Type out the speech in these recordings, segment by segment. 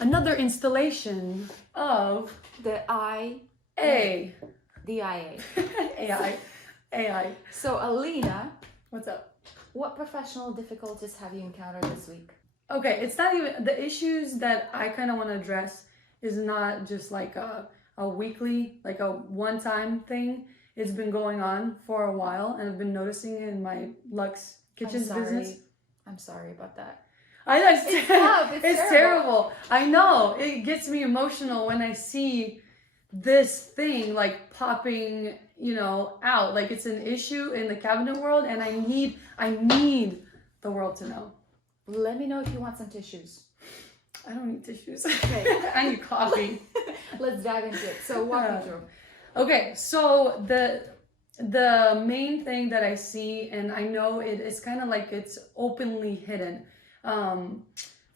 another installation of The I, A. the IA. AI. So, Alina, What's up? what professional difficulties have you encountered this week? Okay, it's not even, the issues that I kind of want to address is not just like a weekly, like a one-time thing. It's been going on for a while, and I've been noticing it in my Luxe kitchens business. I'm sorry about that. I know It's tough. it's terrible. I know. It gets me emotional when I see this thing like popping, out. Like it's an issue in the cabinet world, and I need the world to know. Let me know if you want some tissues. I don't need tissues. Okay. I need coffee. Let's dive into it. So walk me through. Okay, so the main thing that I see, and I know it's kind of like it's openly hidden.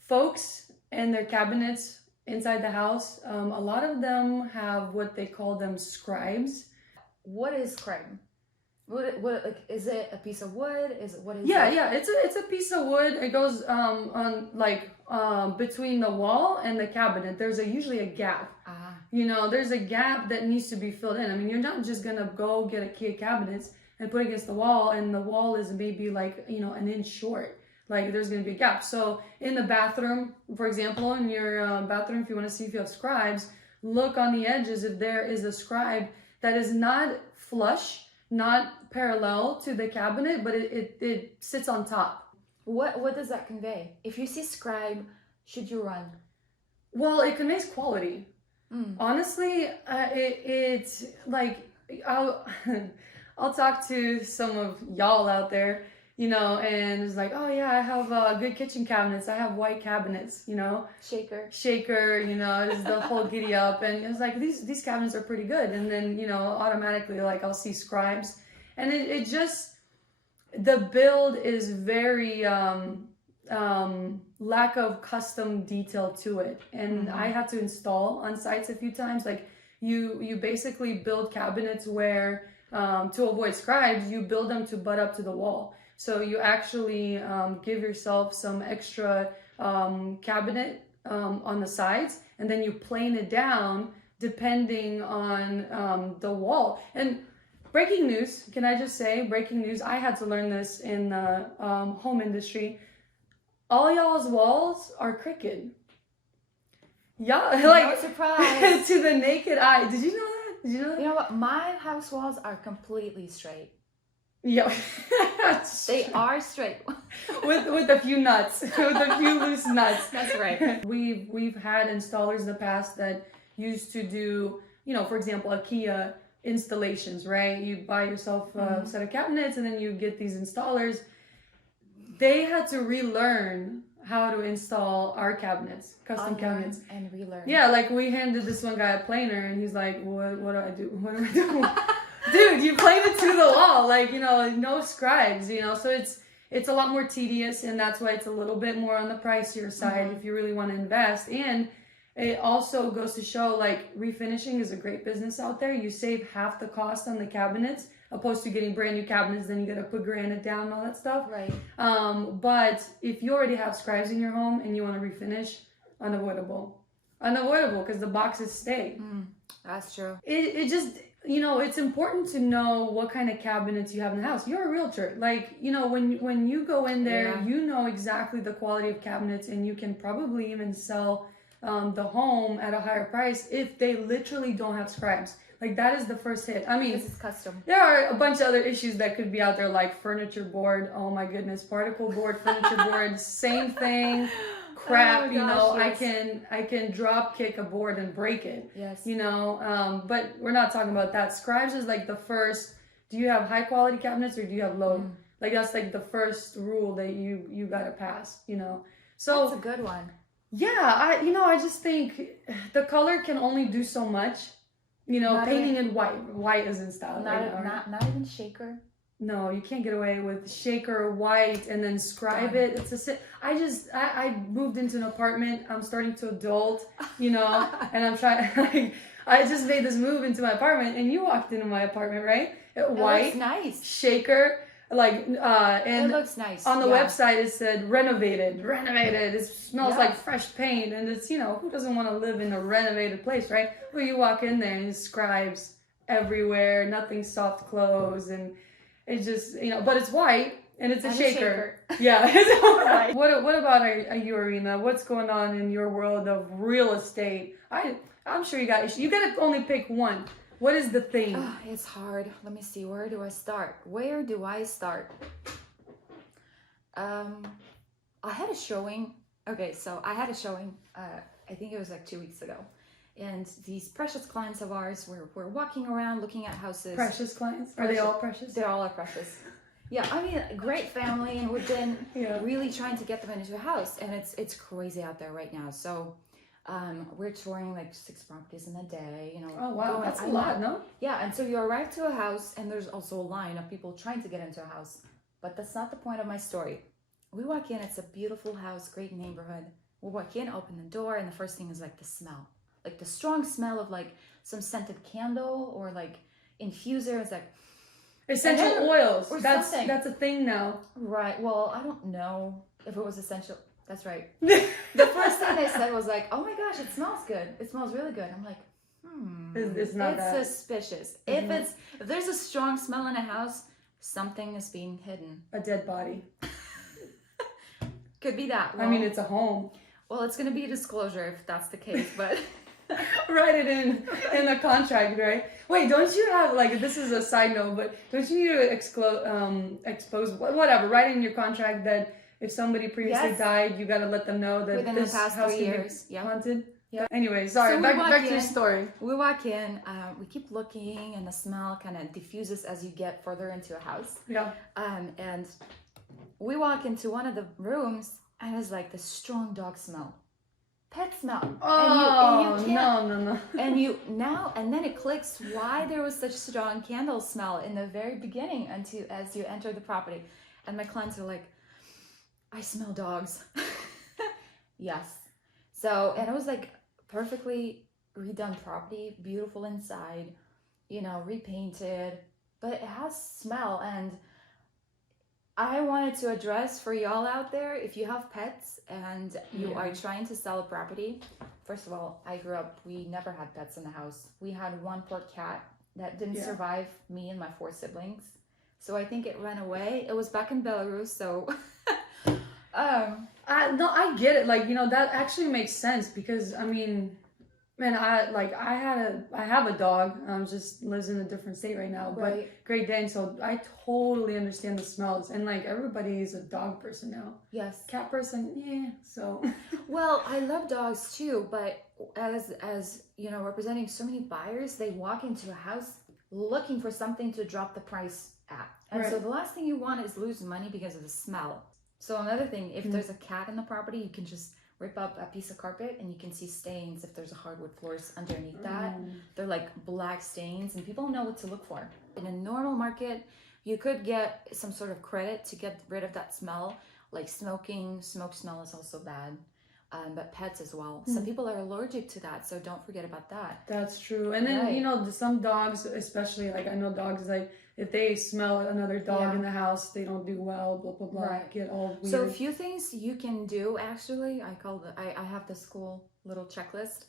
Folks and their cabinets inside the house, a lot of them have what they call them scribes. What is scribe? What like, is it a piece of wood? What is Yeah, it? yeah, it's a piece of wood. It goes on like between the wall and the cabinet. There's usually a gap. There's a gap that needs to be filled in. I mean, you're not just gonna go get a key of cabinets and put it against the wall, and the wall is maybe like an inch short. Like there's gonna be a gap. So in the bathroom, for example, in your bathroom, if you want to see if you have scribes, look on the edges if there is a scribe that is not flush, not parallel to the cabinet, but it sits on top. What does that convey? If you see scribe, should you run? Well, it conveys quality. Honestly, it's like I'll talk to some of y'all out there, and it's like, oh yeah, I have good kitchen cabinets. I have white cabinets, Shaker, it's the whole giddy up, and it's like these cabinets are pretty good, and then automatically like I'll see scribes, and it just, the build is very lack of custom detail to it, and I had to install on sites a few times. Like you basically build cabinets where to avoid scribes, you build them to butt up to the wall. So you actually give yourself some extra cabinet on the sides, and then you plane it down depending on the wall. And breaking news, can I just say, breaking news, I had to learn this in the home industry. All y'all's walls are crooked. Y'all, no surprise. to the naked eye. Did you know that? Did you know that? You know what? My house walls are completely straight. Yeah. They are straight. with a few nuts, with a few loose nuts. That's right. We've had installers in the past that used to do, for example, IKEA installations, right? You buy yourself a set of cabinets, and then you get these installers. They had to relearn how to install our cabinets, custom cabinets. And relearn. Yeah, like we handed this one guy a planer, and he's like, what do I do? What do I do? Dude, you plane it to the wall, like, no scribes, so it's a lot more tedious, and that's why it's a little bit more on the pricier side if you really want to invest. And it also goes to show, like, refinishing is a great business out there. You save half the cost on the cabinets, opposed to getting brand new cabinets, then you gotta put granite down and all that stuff. Right. But if you already have scribes in your home and you want to refinish, unavoidable, because the boxes stay. That's true. It just, it's important to know what kind of cabinets you have in the house. You're a realtor. Like, when you go in there, you know exactly the quality of cabinets, and you can probably even sell the home at a higher price if they literally don't have scribes. Like, that is the first hit. I mean, this is custom. There are a bunch of other issues that could be out there, like furniture board. Oh my goodness, particle board, furniture board, same thing. Crap, yes. I can drop kick a board and break it. Yes. But we're not talking about that. Scribes is like the first. Do you have high quality cabinets or do you have low? Like that's like the first rule that you gotta pass. So that's a good one. Yeah, I just think the color can only do so much. Painting in white is in style. Not even shaker. No, you can't get away with shaker white and then scribe it. I moved into an apartment. I'm starting to adult, and I'm trying. I just made this move into my apartment, and you walked into my apartment, right? White, nice shaker, And it looks nice. on the website it said renovated. It smells like fresh paint, and it's, who doesn't want to live in a renovated place, right? Well, you walk in there and it's Scribes everywhere, nothing soft close, and it's just, but it's white and it's a shaker. Yeah. Right. What about you, Irina? What's going on in your world of real estate? I'm sure you gotta only pick one. What is the thing? Oh, it's hard. Let me see. Where do I start? I had a showing. Okay, so I had a showing. I think it was like 2 weeks ago, and these precious clients of ours were walking around looking at houses. Precious clients? Are they all precious? They all are precious. Yeah, I mean, a great family, and we've been really trying to get them into a house, and it's crazy out there right now. So. We're touring like 6 properties in a day, Oh wow, that's a lot, no? Yeah, and so you arrive to a house, and there's also a line of people trying to get into a house. But that's not the point of my story. We walk in, it's a beautiful house, great neighborhood. We walk in, open the door, and the first thing is like the smell. Like the strong smell of like some scented candle or like infuser. It's like essential oils. Or that's something. That's a thing now. Right. Well, I don't know if it was essential. That's right. The first thing they said was like, "Oh my gosh, it smells good. It smells really good." I'm like, It's not that. It's suspicious. If there's a strong smell in a house, something is being hidden. A dead body. Could be that. Well, I mean, it's a home. Well, it's going to be a disclosure if that's the case, but write it in the contract, right? Wait, don't you have, like, this is a side note, but don't you need to expose whatever? Write in your contract that if somebody previously died, you got to let them know that within this the past house 3 years. Yeah. Haunted. Yeah. Anyway, sorry. So back to your story. We walk in. We keep looking, and the smell kind of diffuses as you get further into a house. Yeah. And we walk into one of the rooms, and it's like this strong dog smell, pet smell. Oh, and you no. And then it clicks why there was such strong candle smell in the very beginning as you enter the property. And my clients are like, I smell dogs. Yes. So, and it was like perfectly redone property, beautiful inside, repainted, but it has smell. And I wanted to address for y'all out there, if you have pets and you are trying to sell a property. First of all, we never had pets in the house. We had one poor cat that didn't survive me and my 4 siblings. So I think it ran away. It was back in Belarus, so I get it. Like, that actually makes sense because, I mean, man, I have a dog. Just lives in a different state right now, but Great Dane. So I totally understand the smells, and like everybody's a dog person now. Yes. Cat person, so. Well, I love dogs too, but as representing so many buyers, they walk into a house looking for something to drop the price at. And so the last thing you want is lose money because of the smell. So another thing, if there's a cat in the property, you can just rip up a piece of carpet and you can see stains if there's a hardwood floors underneath that. They're like black stains, and people know what to look for. In a normal market, you could get some sort of credit to get rid of that smell, like smoke smell is also bad. But pets as well. Some people are allergic to that, so don't forget about that. That's true. And then, some dogs, especially, like, I know dogs, like, if they smell another dog in the house, they don't do well, blah, blah, blah, get all weird. So a few things you can do, actually, I have this cool little checklist.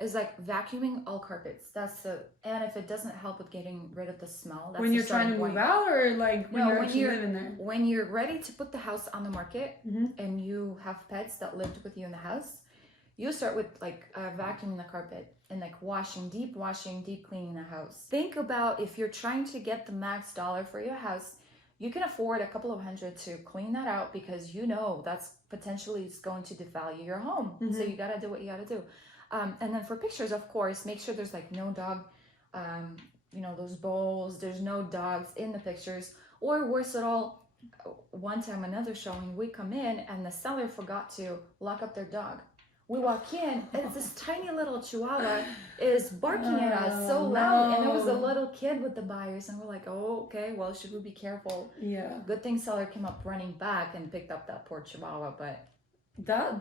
Is like vacuuming all carpets. And if it doesn't help with getting rid of the smell, that's when you're trying to move out, or like when you're actually living there? When you're ready to put the house on the market and you have pets that lived with you in the house, you start with like vacuuming the carpet and like deep cleaning the house. Think about if you're trying to get the max dollar for your house, you can afford a couple of $100 to clean that out because that's potentially going to devalue your home. So you got to do what you got to do. And then for pictures, of course, make sure there's like no dog, those bowls, there's no dogs in the pictures. Or worse at all, one time, another showing, we come in and the seller forgot to lock up their dog. We walk in, and it's this tiny little chihuahua is barking at us so loud. And there was a little kid with the buyers, and we're like, oh, okay, well, should we be careful? Yeah. Good thing seller came up running back and picked up that poor chihuahua, but... I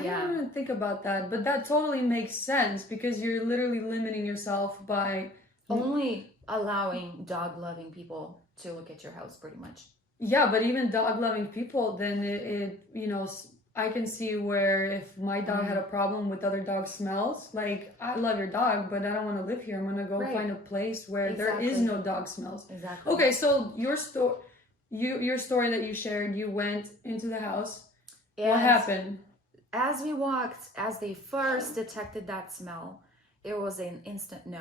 didn't even think about that, but that totally makes sense because you're literally limiting yourself by only allowing dog-loving people to look at your house pretty much. Yeah, but even dog loving people, then I can see where if my dog had a problem with other dog smells, like, I love your dog, but I don't want to live here. I'm going to go find a place where there is no dog smells. Exactly. Okay, so your story that you shared, you went into the house. And what happened? As we walked, as they first detected that smell, it was an instant no.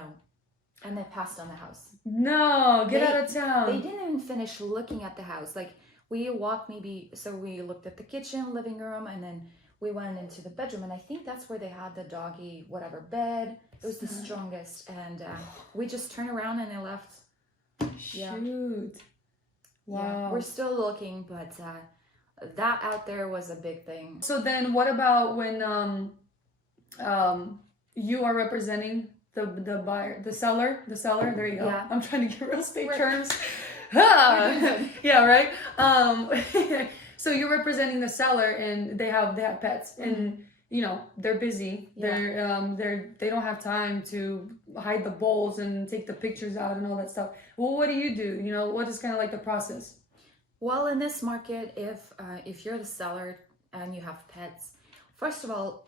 And they passed on the house. No, get out of town. They didn't even finish looking at the house. Like, we walked so we looked at the kitchen, living room, and then we went into the bedroom. And I think that's where they had the doggy, whatever, bed. It was the strongest. And we just turned around and they left. Shoot. Wow. Yeah, we're still looking, but that out there was a big thing. So then what about when you are representing the buyer, the seller, there you go. Yeah. I'm trying to get real estate terms. Yeah, right. So you're representing the seller, and they have pets, and they're busy. Yeah. They don't have time to hide the bowls and take the pictures out and all that stuff. Well, what do you do? What is kind of like the process? Well, in this market, if you're the seller and you have pets, first of all,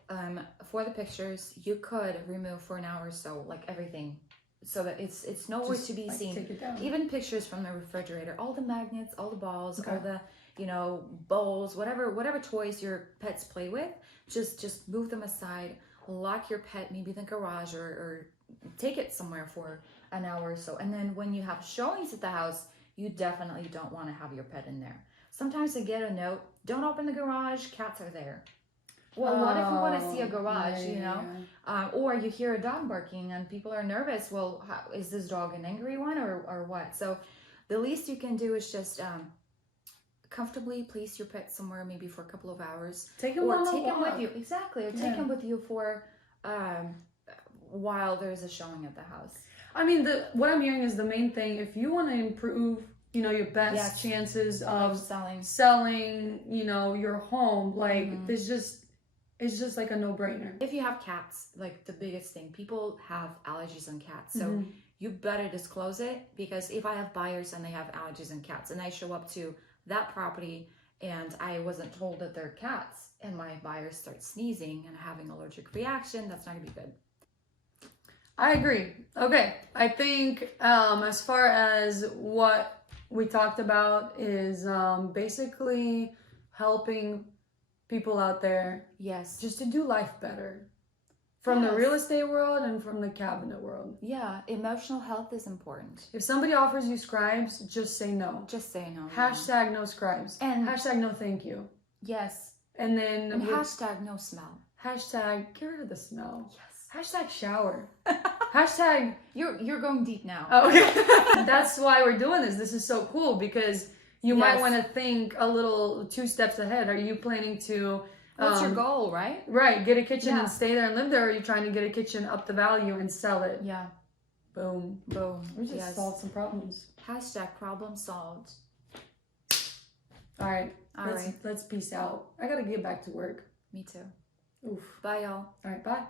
for the pictures, you could remove for an hour or so, like everything, so that it's nowhere to be seen. Take it down. Even pictures from the refrigerator, all the magnets, all the balls, all the bowls, whatever toys your pets play with, just move them aside. Lock your pet maybe in the garage or take it somewhere for an hour or so. And then when you have showings at the house, you definitely don't want to have your pet in there. Sometimes I get a note, don't open the garage, cats are there. Well, what if you want to see a garage, or you hear a dog barking and people are nervous? Well, is this dog an angry one or what? So the least you can do is just comfortably place your pet somewhere, maybe for a couple of hours. Take him with you. Exactly. Or take him with you for while there's a showing at the house. I mean, what I'm hearing is the main thing, if you want to improve, your best chances of selling, your home, like, it's just like a no-brainer. If you have cats, like, the biggest thing, people have allergies on cats. So you better disclose it, because if I have buyers and they have allergies on cats and I show up to that property and I wasn't told that they're cats and my buyers start sneezing and having allergic reaction, that's not gonna be good. I agree. Okay. I think as far as what we talked about is basically helping people out there, just to do life better, from the real estate world and from the cabinet world. Yeah, emotional health is important. If somebody offers you Scribes, just say no. Just say no. Hashtag no Scribes. And hashtag no thank you. Yes. And then hashtag no smell. Hashtag get rid of the smell. Yes. Hashtag shower. Hashtag you're going deep now. Oh, okay. That's why we're doing this. This is so cool, because you might want to think a little 2 steps ahead. Are you planning to... What's your goal, right? Right. Get a kitchen and stay there and live there, or are you trying to get a kitchen, up the value, and sell it? Yeah. Boom. Boom. We just solved some problems. Hashtag problem solved. All right. Let's peace out. I got to get back to work. Me too. Oof. Bye, y'all. All right. Bye.